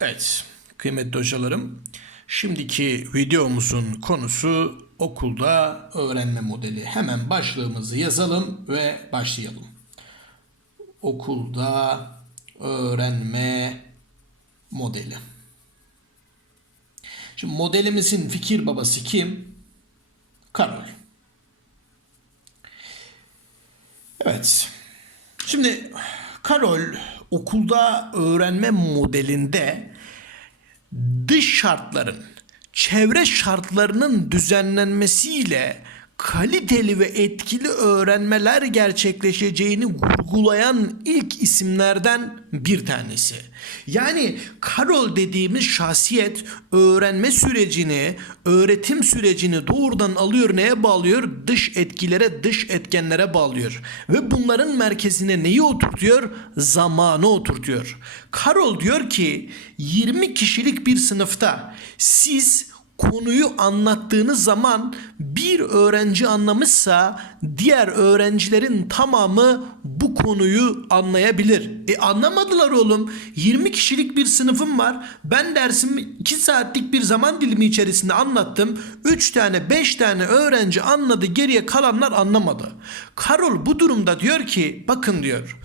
Evet, kıymetli hocalarım. Şimdiki videomuzun konusu okulda öğrenme modeli. Hemen başlığımızı yazalım ve başlayalım. Okulda öğrenme modeli. Şimdi modelimizin fikir babası kim? Karol. Evet. Şimdi Karol okulda öğrenme modelinde dış şartların, çevre şartlarının düzenlenmesiyle kaliteli ve etkili öğrenmeler gerçekleşeceğini vurgulayan ilk isimlerden bir tanesi. Yani Karol dediğimiz şahsiyet öğrenme sürecini, öğretim sürecini doğrudan alıyor neye bağlıyor? Dış etkilere, dış etkenlere bağlıyor. Ve bunların merkezine neyi oturtuyor? Zamanı oturtuyor. Karol diyor ki 20 kişilik bir sınıfta siz konuyu anlattığınız zaman bir öğrenci anlamışsa diğer öğrencilerin tamamı bu konuyu anlayabilir. E anlamadılar oğlum. 20 kişilik bir sınıfım var. Ben dersimi 2 saatlik bir zaman dilimi içerisinde anlattım. 3 tane 5 tane öğrenci anladı. Geriye kalanlar anlamadı. Karol bu durumda diyor ki bakın diyor.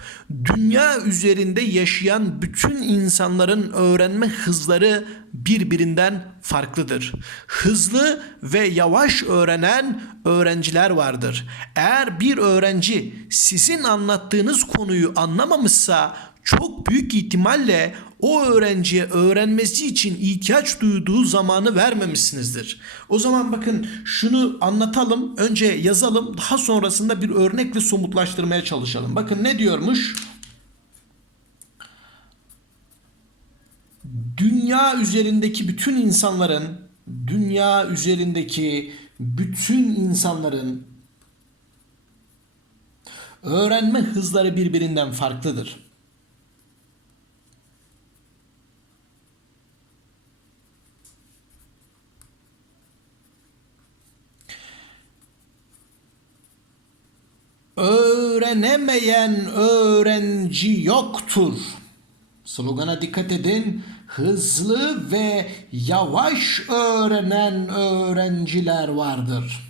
Dünya üzerinde yaşayan bütün insanların öğrenme hızları birbirinden farklıdır. Hızlı ve yavaş öğrenen öğrenciler vardır. Eğer bir öğrenci sizin anlattığınız konuyu anlamamışsa çok büyük ihtimalle o öğrenciye öğrenmesi için ihtiyaç duyduğu zamanı vermemişsinizdir. O zaman bakın şunu anlatalım, önce yazalım, daha sonrasında bir örnekle somutlaştırmaya çalışalım. Bakın ne diyormuş? dünya üzerindeki bütün insanların dünya üzerindeki bütün insanların öğrenme hızları birbirinden farklıdır. Öğrenemeyen öğrenci yoktur. Slogana dikkat edin. Hızlı ve yavaş öğrenen öğrenciler vardır.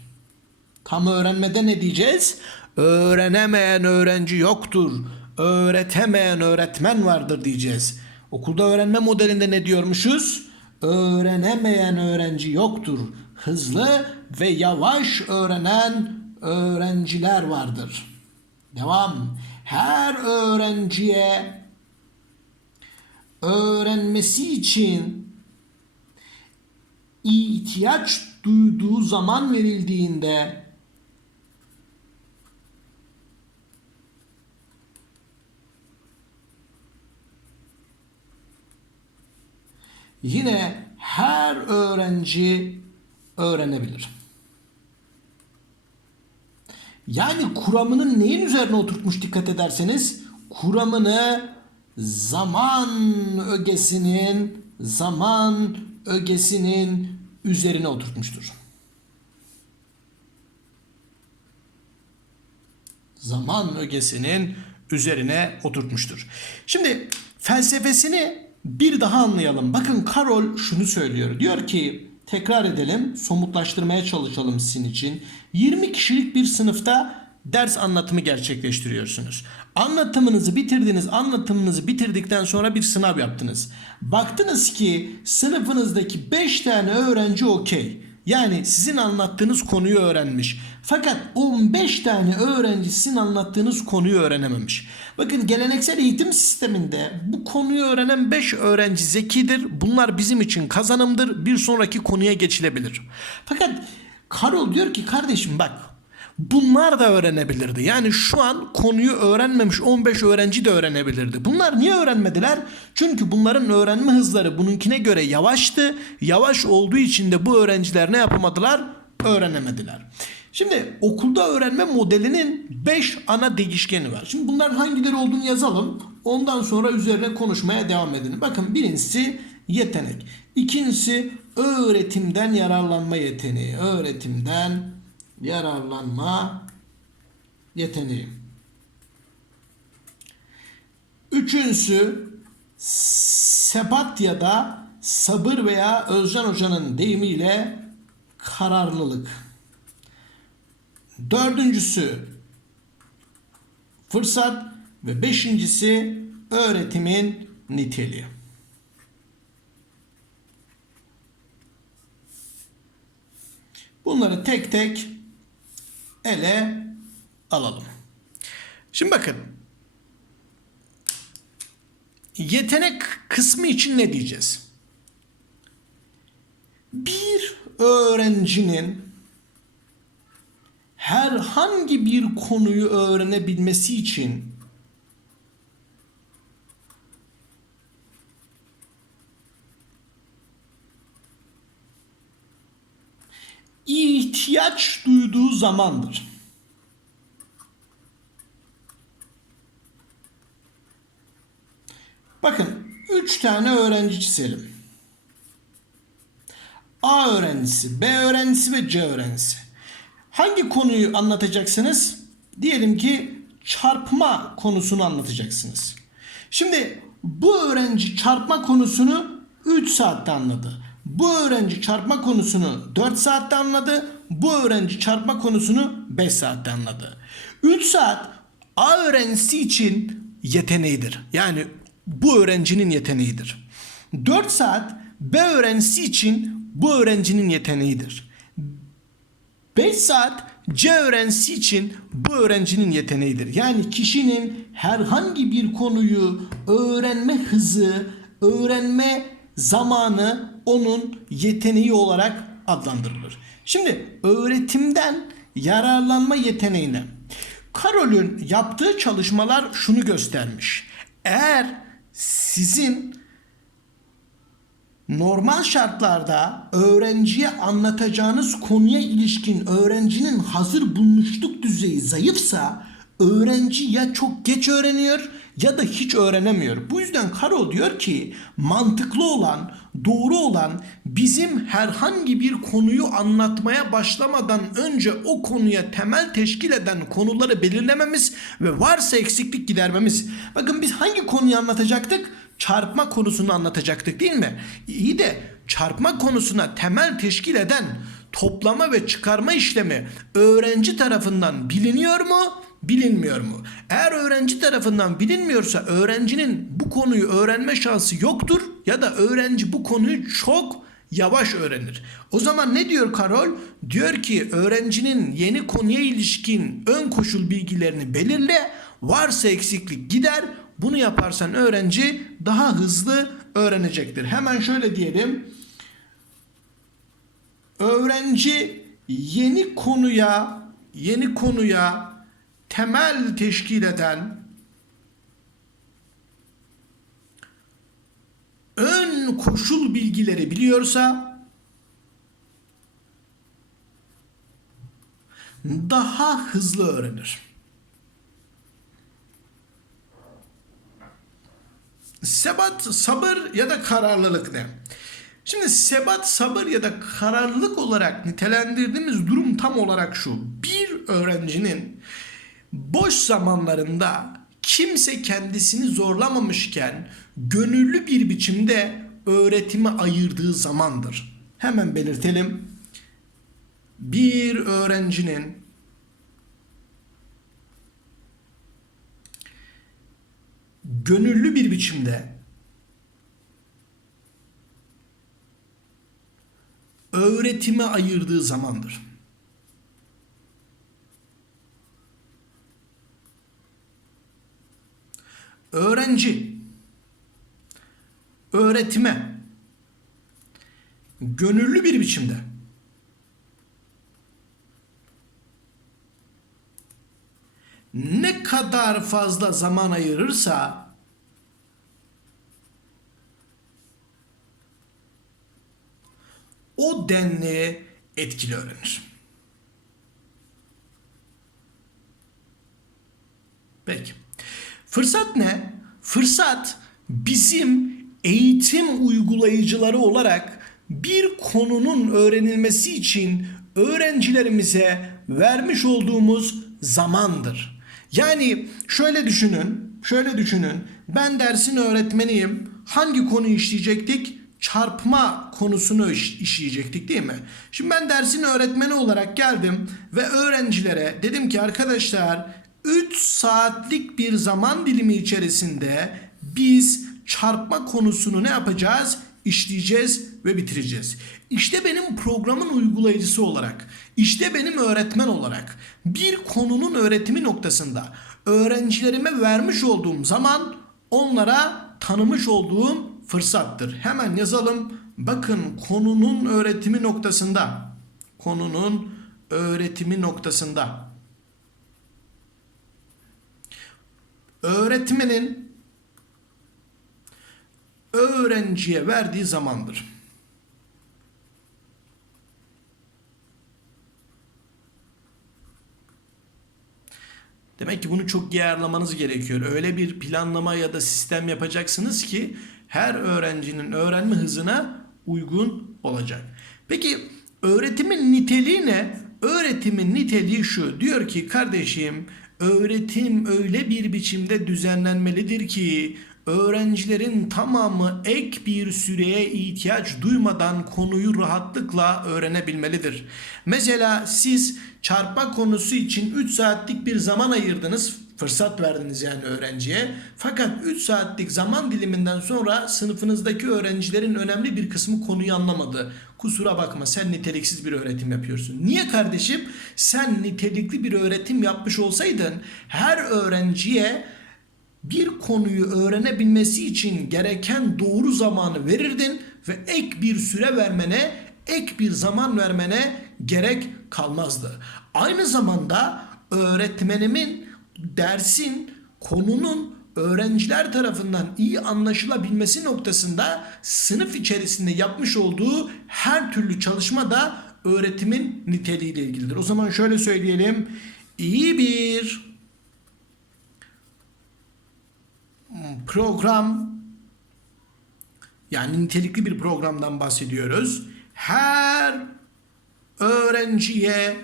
Tam öğrenmede ne diyeceğiz? Öğrenemeyen öğrenci yoktur. Öğretemeyen öğretmen vardır diyeceğiz. Okulda öğrenme modelinde ne diyormuşuz? Öğrenemeyen öğrenci yoktur. Hızlı ve yavaş öğrenen öğrenciler vardır. Devam. Her öğrenciye öğrenmesi için ihtiyaç duyduğu zaman verildiğinde yine her öğrenci öğrenebilir. Yani kuramının neyin üzerine oturtmuş dikkat ederseniz kuramını zaman ögesinin zaman ögesinin üzerine oturtmuştur. Zaman ögesinin üzerine oturtmuştur. Şimdi felsefesini bir daha anlayalım. Bakın Karol şunu söylüyor. Diyor ki tekrar edelim, somutlaştırmaya çalışalım sizin için. 20 kişilik bir sınıfta ders anlatımı gerçekleştiriyorsunuz. Anlatımınızı bitirdiniz. Anlatımınızı bitirdikten sonra bir sınav yaptınız. Baktınız ki sınıfınızdaki 5 tane öğrenci okey. Yani sizin anlattığınız konuyu öğrenmiş. Fakat 15 tane öğrenci sizin anlattığınız konuyu öğrenememiş. Bakın geleneksel eğitim sisteminde bu konuyu öğrenen 5 öğrenci zekidir. Bunlar bizim için kazanımdır. Bir sonraki konuya geçilebilir. Fakat Karol diyor ki kardeşim bak Bunlar da öğrenebilirdi. Yani şu an konuyu öğrenmemiş 15 öğrenci de öğrenebilirdi. Bunlar niye öğrenmediler? Çünkü bunların öğrenme hızları bununkine göre yavaştı. Yavaş olduğu için de bu öğrenciler ne yapamadılar? Öğrenemediler. Şimdi okulda öğrenme modelinin 5 ana değişkeni var. Şimdi bunların hangileri olduğunu yazalım. Ondan sonra üzerine konuşmaya devam edelim. Bakın birincisi yetenek. İkincisi öğretimden yararlanma yeteneği. Öğretimden yararlanma yeteneği. Üçüncüsü sebat ya da sabır veya Özcan Hoca'nın deyimiyle kararlılık. Dördüncüsü fırsat ve beşincisi öğretimin niteliği. Bunları tek tek ele alalım. Şimdi bakın. Yetenek kısmı için ne diyeceğiz? Bir öğrencinin herhangi bir konuyu öğrenebilmesi için ihtiyaç duyduğu zamandır. Bakın 3 tane öğrenci çizelim. A öğrencisi, B öğrencisi ve C öğrencisi. Hangi konuyu anlatacaksınız? Diyelim ki çarpma konusunu anlatacaksınız. Şimdi bu öğrenci çarpma konusunu 3 saatte anladı. Bu öğrenci çarpma konusunu 4 saatte anladı. Bu öğrenci çarpma konusunu 5 saatte anladı. 3 saat A öğrencisi için yeteneğidir. Yani bu öğrencinin yeteneğidir. 4 saat B öğrencisi için bu öğrencinin yeteneğidir. 5 saat C öğrencisi için bu öğrencinin yeteneğidir. Yani kişinin herhangi bir konuyu öğrenme hızı, öğrenme zamanı onun yeteneği olarak adlandırılır. Şimdi öğretimden yararlanma yeteneğine Karol'ün yaptığı çalışmalar şunu göstermiş. Eğer sizin normal şartlarda öğrenciye anlatacağınız konuya ilişkin öğrencinin hazır bulmuşluk düzeyi zayıfsa öğrenci ya çok geç öğreniyor ya da hiç öğrenemiyor. Bu yüzden Karol diyor ki mantıklı olan, doğru olan bizim herhangi bir konuyu anlatmaya başlamadan önce o konuya temel teşkil eden konuları belirlememiz ve varsa eksiklik gidermemiz. Bakın biz hangi konuyu anlatacaktık? Çarpma konusunu anlatacaktık değil mi? İyi de çarpma konusuna temel teşkil eden toplama ve çıkarma işlemi öğrenci tarafından biliniyor mu? Bilinmiyor mu? Eğer öğrenci tarafından bilinmiyorsa öğrencinin bu konuyu öğrenme şansı yoktur ya da öğrenci bu konuyu çok yavaş öğrenir. O zaman ne diyor Karol? Diyor ki öğrencinin yeni konuya ilişkin ön koşul bilgilerini belirle. Varsa eksiklik gider. Bunu yaparsan öğrenci daha hızlı öğrenecektir. Hemen şöyle diyelim. Öğrenci yeni konuya yeni konuya temel teşkil eden ön koşul bilgileri biliyorsa daha hızlı öğrenir. Sebat, sabır ya da kararlılık ne? Şimdi sebat, sabır ya da kararlılık olarak nitelendirdiğimiz durum tam olarak şu. Bir öğrencinin boş zamanlarında kimse kendisini zorlamamışken gönüllü bir biçimde öğretime ayırdığı zamandır. Hemen belirtelim. Bir öğrencinin gönüllü bir biçimde öğretime ayırdığı zamandır. Öğrenci öğretime gönüllü bir biçimde ne kadar fazla zaman ayırırsa o denli etkili öğrenir. Peki. Fırsat ne? Fırsat bizim eğitim uygulayıcıları olarak bir konunun öğrenilmesi için öğrencilerimize vermiş olduğumuz zamandır. Yani şöyle düşünün, şöyle düşünün. Ben dersin öğretmeniyim. hangi konuyu işleyecektik? Çarpma konusunu iş- işleyecektik değil mi? Şimdi ben dersin öğretmeni olarak geldim ve öğrencilere dedim ki arkadaşlar 3 saatlik bir zaman dilimi içerisinde biz çarpma konusunu ne yapacağız? İşleyeceğiz ve bitireceğiz. İşte benim programın uygulayıcısı olarak, işte benim öğretmen olarak bir konunun öğretimi noktasında öğrencilerime vermiş olduğum zaman onlara tanımış olduğum fırsattır. Hemen yazalım. Bakın konunun öğretimi noktasında. Konunun öğretimi noktasında. Öğretmenin öğrenciye verdiği zamandır. Demek ki bunu çok iyi ayarlamanız gerekiyor. Öyle bir planlama ya da sistem yapacaksınız ki her öğrencinin öğrenme hızına uygun olacak. Peki öğretimin niteliği ne? Öğretimin niteliği şu. Diyor ki kardeşim öğretim öyle bir biçimde düzenlenmelidir ki öğrencilerin tamamı ek bir süreye ihtiyaç duymadan konuyu rahatlıkla öğrenebilmelidir. Mesela siz çarpma konusu için 3 saatlik bir zaman ayırdınız, fırsat verdiniz yani öğrenciye. Fakat 3 saatlik zaman diliminden sonra sınıfınızdaki öğrencilerin önemli bir kısmı konuyu anlamadı. Kusura bakma sen niteliksiz bir öğretim yapıyorsun. Niye kardeşim? Sen nitelikli bir öğretim yapmış olsaydın her öğrenciye bir konuyu öğrenebilmesi için gereken doğru zamanı verirdin ve ek bir süre vermene, ek bir zaman vermene gerek kalmazdı. Aynı zamanda öğretmenimin dersin, konunun öğrenciler tarafından iyi anlaşılabilmesi noktasında sınıf içerisinde yapmış olduğu her türlü çalışma da öğretimin niteliğiyle ilgilidir. O zaman şöyle söyleyelim. İyi bir program yani nitelikli bir programdan bahsediyoruz. Her öğrenciye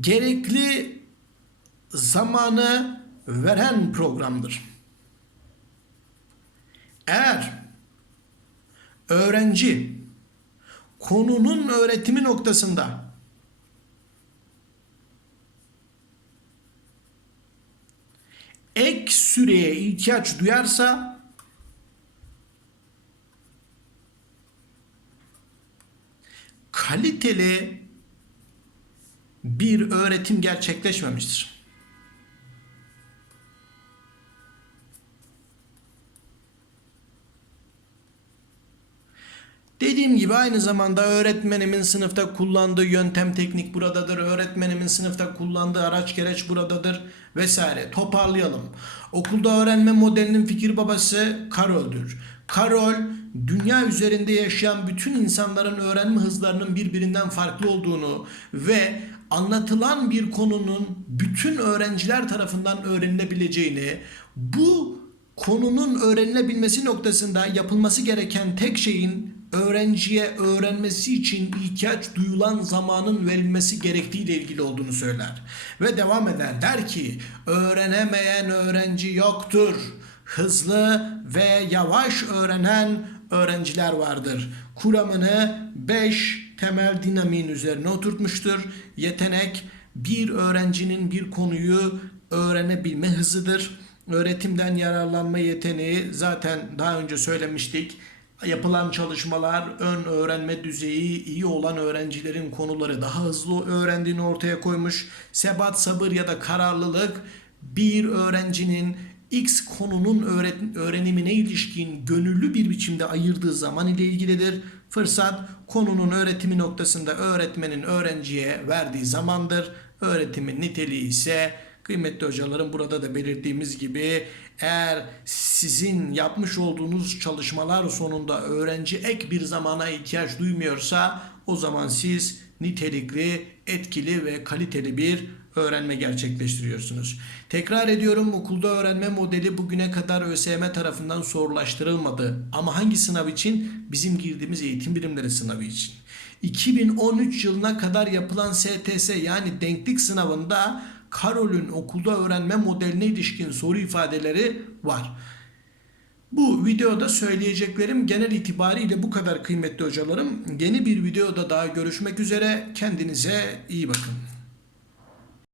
gerekli zamanı veren programdır. Eğer öğrenci konunun öğretimi noktasında ek süreye ihtiyaç duyarsa kaliteli bir öğretim gerçekleşmemiştir. Dediğim gibi aynı zamanda öğretmenimin sınıfta kullandığı yöntem teknik buradadır. Öğretmenimin sınıfta kullandığı araç gereç buradadır vesaire. Toparlayalım. Okulda öğrenme modelinin fikir babası Karol'dür. Karol dünya üzerinde yaşayan bütün insanların öğrenme hızlarının birbirinden farklı olduğunu ve anlatılan bir konunun bütün öğrenciler tarafından öğrenilebileceğini, bu konunun öğrenilebilmesi noktasında yapılması gereken tek şeyin öğrenciye öğrenmesi için ihtiyaç duyulan zamanın verilmesi gerektiği ile ilgili olduğunu söyler. Ve devam eder der ki öğrenemeyen öğrenci yoktur. Hızlı ve yavaş öğrenen öğrenciler vardır. Kuramını 5 temel dinamiğin üzerine oturtmuştur. Yetenek bir öğrencinin bir konuyu öğrenebilme hızıdır. Öğretimden yararlanma yeteneği zaten daha önce söylemiştik. Yapılan çalışmalar ön öğrenme düzeyi iyi olan öğrencilerin konuları daha hızlı öğrendiğini ortaya koymuş. Sebat, sabır ya da kararlılık bir öğrencinin X konunun öğrenimine ilişkin gönüllü bir biçimde ayırdığı zaman ile ilgilidir. Fırsat konunun öğretimi noktasında öğretmenin öğrenciye verdiği zamandır. Öğretimin niteliği ise kıymetli hocalarım burada da belirttiğimiz gibi eğer sizin yapmış olduğunuz çalışmalar sonunda öğrenci ek bir zamana ihtiyaç duymuyorsa o zaman siz nitelikli, etkili ve kaliteli bir öğrenme gerçekleştiriyorsunuz. Tekrar ediyorum okulda öğrenme modeli bugüne kadar ÖSYM tarafından sorulaştırılmadı. Ama hangi sınav için? Bizim girdiğimiz eğitim bilimleri sınavı için. 2013 yılına kadar yapılan STS yani denklik sınavında Karol'ün okulda öğrenme modeline ilişkin soru ifadeleri var. Bu videoda söyleyeceklerim genel itibariyle bu kadar kıymetli hocalarım. Yeni bir videoda daha görüşmek üzere. Kendinize iyi bakın.